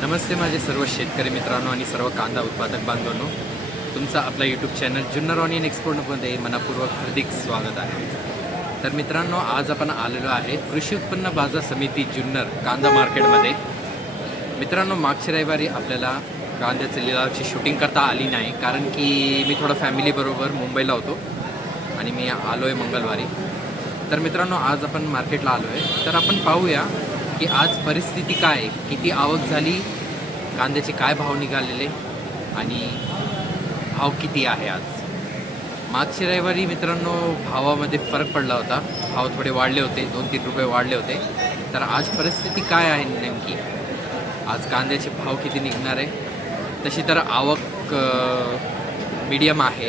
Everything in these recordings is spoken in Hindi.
नमस्ते माझे सर्व शेतकरी मित्रांनो आणि सर्व कांदा उत्पादक बांधवांनो. तुमचा आपला यूट्यूब चॅनल जुन्नर ऑनियन एक्सपोर्टमध्ये मनापूर्वक हार्दिक स्वागत आहे. तर मित्रांनो आज आपण आलेलो आहे कृषी उत्पन्न बाजार समिती जुन्नर कांदा मार्केटमध्ये. मित्रांनो मागच्या रविवारी आपल्याला कांद्याचे लिलावची शूटिंग करता आली नाही कारण की मी थोडं फॅमिलीबरोबर मुंबईला होतो आणि मी आलो आहे मंगळवारी. तर मित्रांनो आज आपण मार्केटला आलो आहे तर आपण पाहूया की आज परिस्थिती काय? आहे किती आवक झाली? कांद्याचे काय भाव निघालेले? आणि भाव किती आहे आज? मागच्या रविवारी मित्रांनो भावामध्ये फरक पडला होता. भाव थोडे वाढले होते दोन तीन रुपये वाढले होते. तर आज परिस्थिती काय आहे नेमकी? आज कांद्याचे भाव किती निघणार आहे? तशी तर आवक मीडियम आहे.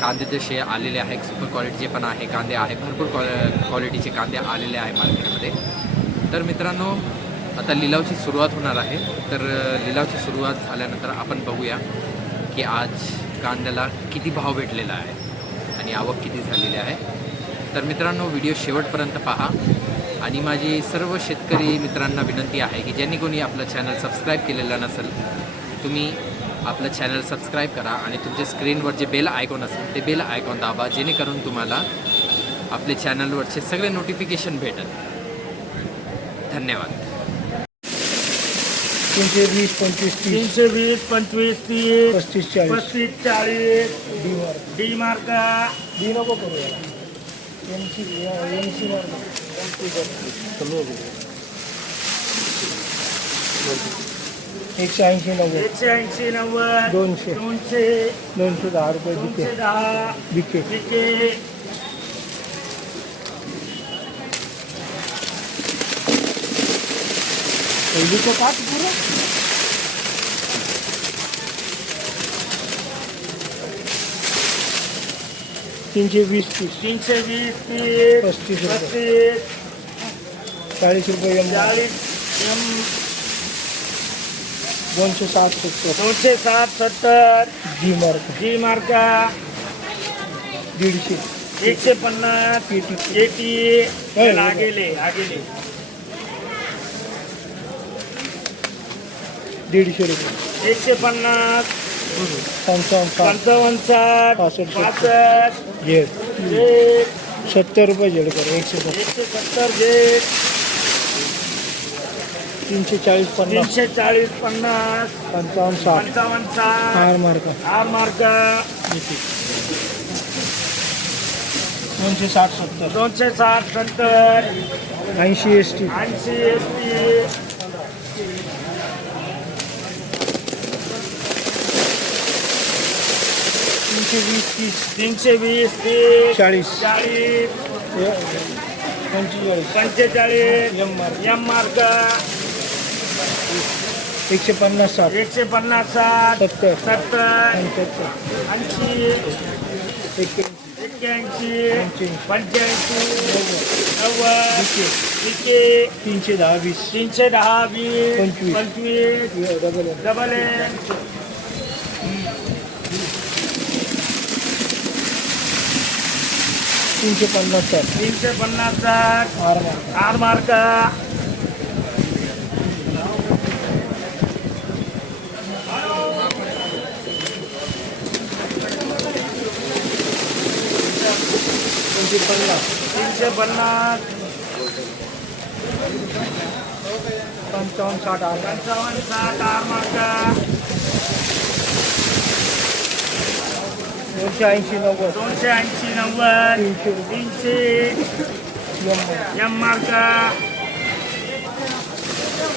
कांदे जसे आलेले आहे सुपर क्वालिटीचे पण आहे. कांदे आहे भरपूर क्वा क्वालिटीचे कांदे आलेले आहे मार्केटमध्ये तर मित्रांनो आता लिलावची सुरुवात होणार आहे. तर लिलावची सुरुवात झाल्यानंतर आपण बघूया की आज कांद्याला किती भाव भेटलेला आहे आणि आवक किती झालेली आहे. तर मित्रांनो व्हिडिओ शेवटपर्यंत पहा. आणि माझी सर्व शेतकरी मित्रांना विनंती आहे की ज्यांनी कोणी आपलं चॅनल सबस्क्राईब केलेलं नसेल तुम्ही आपलं चॅनल सबस्क्राईब करा आणि तुमच्या स्क्रीनवर जे बेल आयकॉन असेल ते बेल आयकॉन दाबा जेणेकरून तुम्हाला आपले चॅनलवरचे सगळे नोटिफिकेशन भेटेल. धन्यवाद तीनशे वीस पंचवीस तीनशे वीस पंचवीस तीस पस्तीस चाळीस पस्तीस चाळीस डी मार्क डी मार्का डी नको M C M C mark M C एकशे ऐंशी नव्वद एकशे ऐंशी नव्वद दोनशे दोनशे दोनशे दहा रुपये दहा पहिलीचं पाच पुरं तीनशे वीस तीस तीनशे वीस तीस। पस्तीस रुपये. पस्तीस चाळीस रुपये एम चाळीस एम दोनशे साठ सत्तर। दोनशे साठ सत्तर। जी मार्क जी मार्का दीडशे एकशे पन्नास। एटी एटी होय. आगेले आगेले दीडशे रुपये. एकशे पन्नास. पंचावन्न पंचावन्न साठ. पासष्ट. पासष्ट. झेड सत्तर रुपये झेड कर एकशे सत्तर एकशे सत्तर जे तीनशे चाळीस पन्नास. तीनशे चाळीस पन्नास. पंचावन्न साठ. पंचावन्न साठ. R mark. R mark. दोनशे साठ सत्तर. दोनशे साठ सत्तर. ऐंशी एस टी ऐंशी एस टी तीनशे वीस तीस तीनशे वीस तीस चाळीस चाळीस पंचेचाळीस पंचेचाळीस एम मार्क एम मार्क एकशे पन्नास साठ। एकशे पन्नास साठ सत्तर। सत्तर पंच्याहत्तर ऐंशी एक्क्याऐंशी पंच्याऐंशी नव्वद। एकशे तीनशे दहा वीस। तीनशे दहा वीस पंचवीस. पंचवीस डबल. डबल तीनशे पन्नास साठ तीनशे पन्नास साठ आर मार्क आर मार्क तीनशे पन्नास तीनशे पन्नास. पंचावन्न साठ आर पंचावन्न साठ आर मार्क दोनशे ऐंशी नव्वद दोनशे ऐंशी नव्वद तीनशे रुपये तीनशे एम मार्क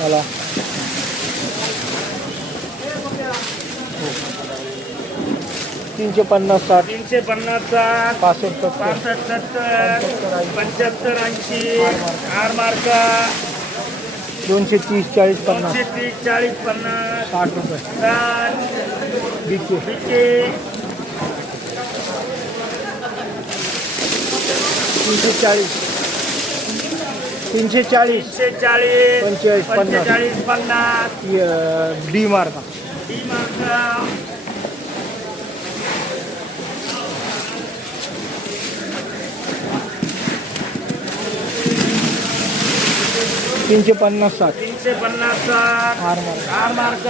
मला तीनशे पन्नास साठ तीनशे पन्नास साठ पासष्ट सत्तर पासष्ट सत्तर पंच्याहत्तर ऐंशी आर मार्क दोनशे तीस चाळीस पन्नास. दोनशे तीस चाळीस पन्नास. साठ रुपये. साठ. बीके. बीके. तीनशे चाळीस. तीनशे चाळीस. तीनशे चाळीस पंचेचाळीस, पन्नास. पंचेचाळीस पन्नास. D mark. D mark. तीनशे पन्नास साठ. तीनशे पन्नास साठ. R mark. मार्क.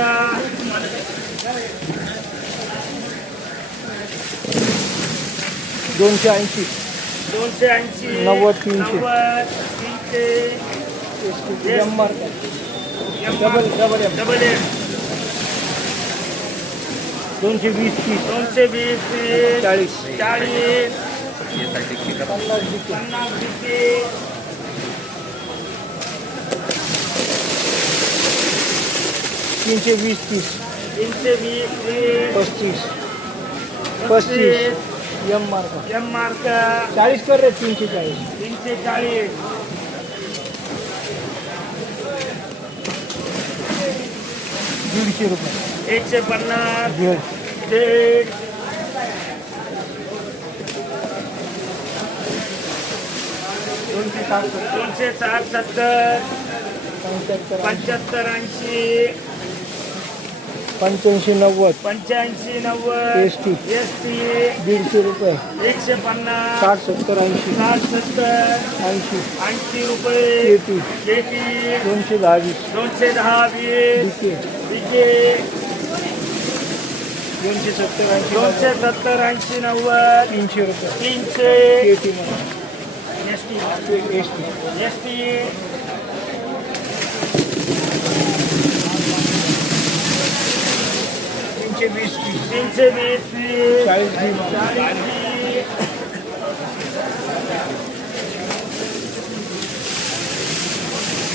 दोनशे ऐंशी. दोनशे ऐंशी नव्वद, तीनशे. नव्वद तीनशे M mark double double M double M दोनशे वीस तीस. दोनशे वीस तीस चाळीस चाळीस यासाठी पन्नास डिके तीनशे वीस तीस. तीनशे वीस तीस. पस्तीस. पस्तीस. M mark. M mark. चाळीस कर रे तीनशे चाळीस. तीनशे चाळीस. दीडशे रुपये. एकशे पन्नास. दीड. दोनशे साठ सत्तर. दोनशे साठ सत्तर. पंच्याहत्तर पंच्याहत्तर ऐंशी. पंच्याऐंशी नव्वद. पंच्याऐंशी नव्वद. एस टी दीडशे रुपये. एकशे पन्नास. साठ सत्तर ऐंशी. साठ सत्तर. ऐंशी. ऐंशी रुपये. दोनशे दहा वीस दोनशे दहा वीस दोनशे सत्तर ऐंशी. दोनशे सत्तर ऐंशी नव्वद. तीनशे रुपये. तीनशे. AT S T S T S T वीस तीस चाळीस डी चाळीस वीस.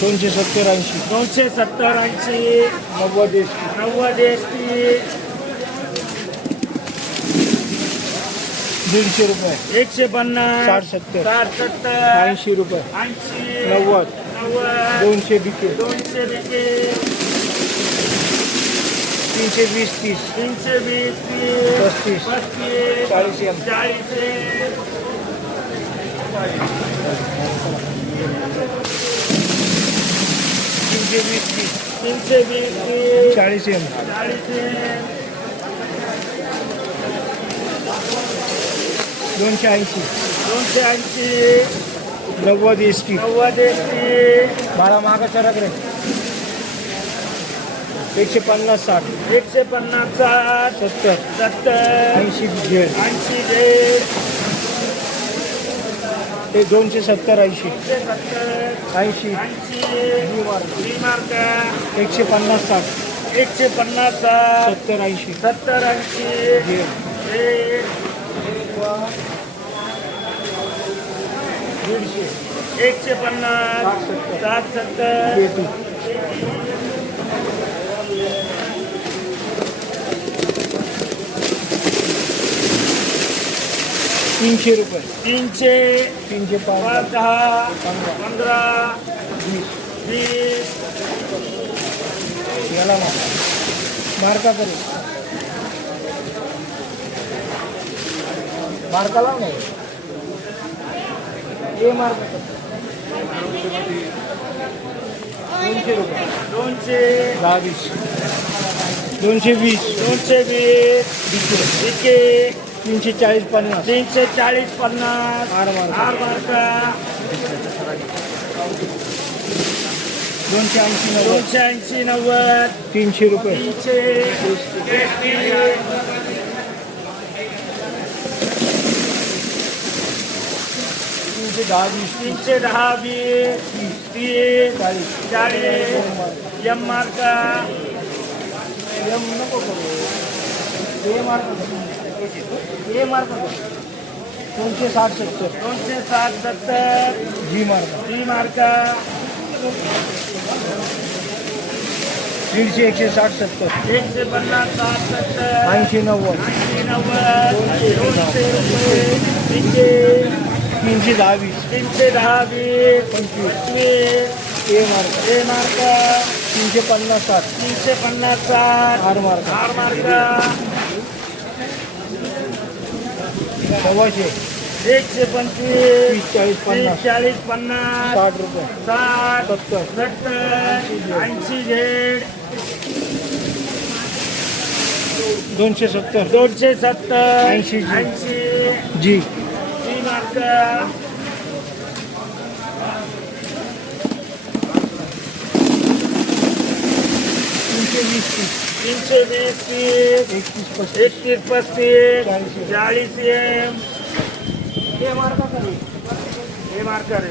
दोनशे सत्तर ऐंशी दोनशे सत्तर ऐंशी नव्वद एस टी नव्वद एस टी दीडशे रुपये। एकशे पन्नास साठ सत्तर। साठ सत्तर। ऐंशी रुपये। ऐंशी। नव्वद। नव्वद। दोनशे डिके दोनशे विके तीनशे वीस तीस। तीनशे वीस तीस पस्तीस पस्तीस चाळीस एम। चाळीस तीनशे वीस तीस तीनशे वीस तीस चाळीस एम। चाळीस दोनशे ऐंशी। दोनशे ऐंशी नव्वद एस टी नव्वद एस टी बाळा मागा सरक रे। एकशे पन्नास साठ. एकशे पन्नास साठ सत्तर. सत्तर. ऐंशी झेड ऐंशी दीड ते दोनशे सत्तर ऐंशी. सत्तर. ऐंशी. ऐंशी. एकशे पन्नास साठ. एकशे पन्नास साठ. सत्तर ऐंशी. सत्तर ऐंशी. झेड एक दीडशे. एकशे पन्नास. साठ सत्तर. तीनशे रुपये. तीनशे तीनशे पाच पाच दहा पंधरा. पंधरा वीस. याला मार्का करू. मार्का लाव नाही ए मार्क. दोनशे रुपये. दोनशे. दहा वीस. दोनशे वीस. दोनशे वीस. विके तीनशे चाळीस पन्नास. तीनशे चाळीस पन्नास. आर मार्का दोनशे ऐंशी नव्वद. दोनशे ऐंशी नव्वद. तीनशे रुपये. तीनशे. तीनशे दहा वीस. तीनशे दहा वीस. तीस. चाळीस. चाळीस. दोन एम मार्का. एम नको करू. ए मार्क. ए मार्क दोनशे साठ सत्तर दोनशे साठ सत्तर जी मार्क डी मार्का दीडशे एकशे साठ सत्तर एकशे पन्नास साठ सत्तर ऐंशी नव्वद ऐंशी नव्वद दोनशे रुपये तीनशे तीनशे दहा वीस तीनशे दहा वीस पंचवीस ए मार्क ए मार्का तीनशे पन्नास साठ। तीनशे पन्नास साठ। आर मार्क आर मार्का सव्वाशे. एकशे पंचवीस चाळीस पन्नास. चाळीस पन्नास साठ रुपये. साठ सत्तर. सत्तर ऐंशी झेड. दोनशे सत्तर. दोनशे सत्तर ऐंशी ऐंशी. जी. डी मार्का. तीनशे वीस तीस तीन सौ बीस तीस इक्कीस पच्चीस चालीस ये मार्कर